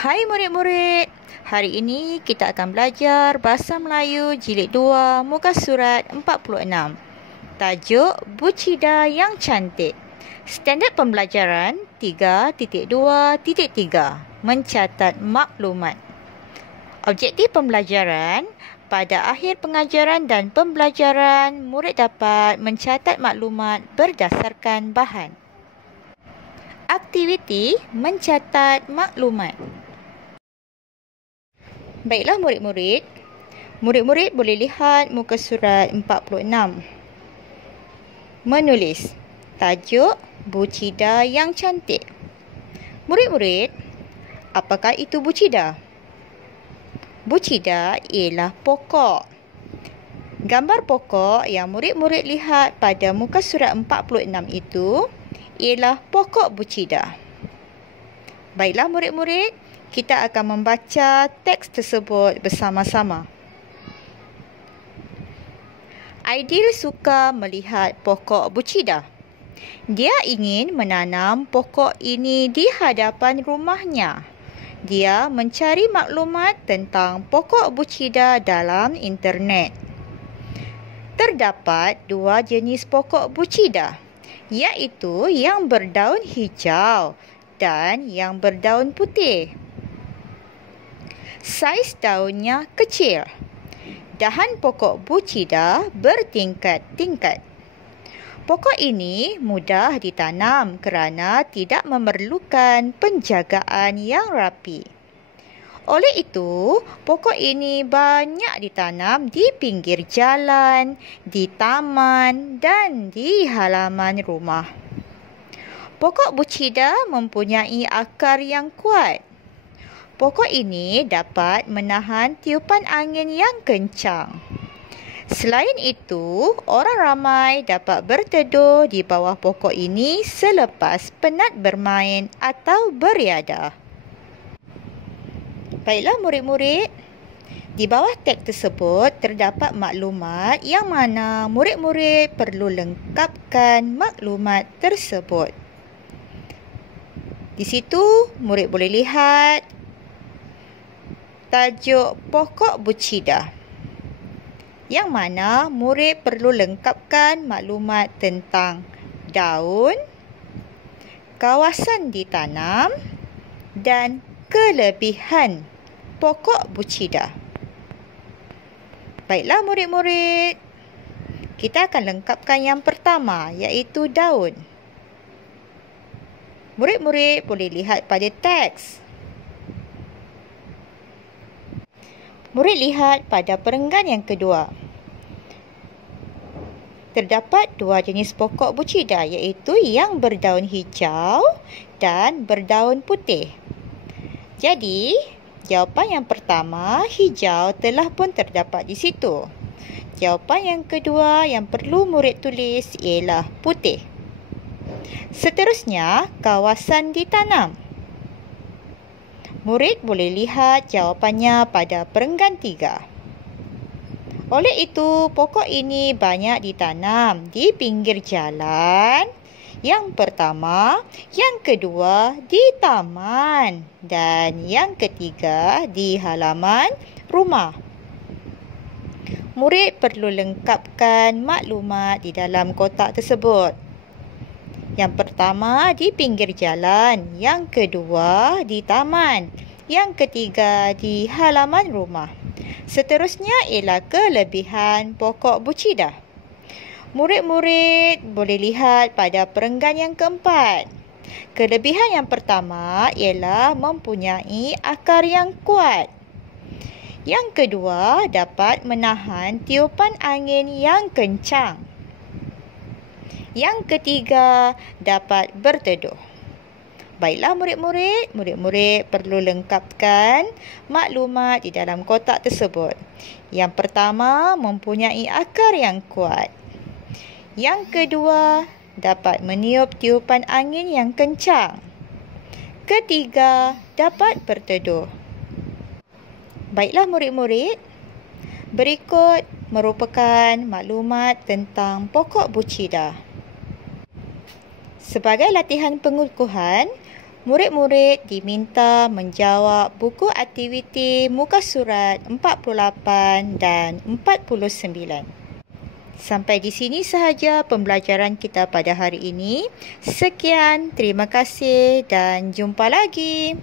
Hai murid-murid, hari ini kita akan belajar Bahasa Melayu Jilid 2 Muka Surat 46. Tajuk Bucida yang Cantik. Standard pembelajaran 3.2.3. Mencatat maklumat. Objektif pembelajaran. Pada akhir pengajaran dan pembelajaran, murid dapat mencatat maklumat berdasarkan bahan. Aktiviti mencatat maklumat. Baiklah murid-murid. Murid-murid boleh lihat muka surat 46. Menulis. Tajuk Bucida yang Cantik. Murid-murid, apakah itu bucida? Bucida ialah pokok. Gambar pokok yang murid-murid lihat pada muka surat 46 itu ialah pokok bucida. Baiklah murid-murid, kita akan membaca teks tersebut bersama-sama. Aidil suka melihat pokok bucida. Dia ingin menanam pokok ini di hadapan rumahnya. Dia mencari maklumat tentang pokok bucida dalam internet. Terdapat dua jenis pokok bucida, iaitu yang berdaun hijau dan yang berdaun putih. Saiz daunnya kecil. Dahan pokok bucida bertingkat-tingkat. Pokok ini mudah ditanam kerana tidak memerlukan penjagaan yang rapi. Oleh itu, pokok ini banyak ditanam di pinggir jalan, di taman dan di halaman rumah. Pokok bucida mempunyai akar yang kuat. Pokok ini dapat menahan tiupan angin yang kencang. Selain itu, orang ramai dapat berteduh di bawah pokok ini selepas penat bermain atau beriadah. Baiklah murid-murid, di bawah teks tersebut terdapat maklumat yang mana murid-murid perlu lengkapkan maklumat tersebut. Di situ murid boleh lihat tajuk pokok bucida, yang mana murid perlu lengkapkan maklumat tentang daun, kawasan ditanam dan kelebihan pokok bucida. Baiklah murid-murid, kita akan lengkapkan yang pertama, iaitu daun. Murid-murid boleh lihat pada teks. Murid lihat pada perenggan yang kedua. Terdapat dua jenis pokok bucida, iaitu yang berdaun hijau dan berdaun putih. Jadi, jawapan yang pertama, hijau, telah pun terdapat di situ. Jawapan yang kedua yang perlu murid tulis ialah putih. Seterusnya, kawasan ditanam. Murid boleh lihat jawapannya pada perenggan 3. Oleh itu, pokok ini banyak ditanam di pinggir jalan. Yang pertama, yang kedua di taman dan yang ketiga di halaman rumah. Murid perlu lengkapkan maklumat di dalam kotak tersebut. Yang pertama di pinggir jalan, yang kedua di taman, yang ketiga di halaman rumah. Seterusnya ialah kelebihan pokok bucida. Murid-murid boleh lihat pada perenggan yang keempat. Kelebihan yang pertama ialah mempunyai akar yang kuat. Yang kedua, dapat menahan tiupan angin yang kencang. Yang ketiga, dapat berteduh. Baiklah murid-murid perlu lengkapkan maklumat di dalam kotak tersebut. Yang pertama, mempunyai akar yang kuat. Yang kedua, dapat meniup tiupan angin yang kencang. Ketiga, dapat berteduh. Baiklah murid-murid, berikut merupakan maklumat tentang pokok bucida. Sebagai latihan pengukuhan, murid-murid diminta menjawab buku aktiviti muka surat 48 dan 49. Sampai di sini sahaja pembelajaran kita pada hari ini. Sekian, terima kasih dan jumpa lagi.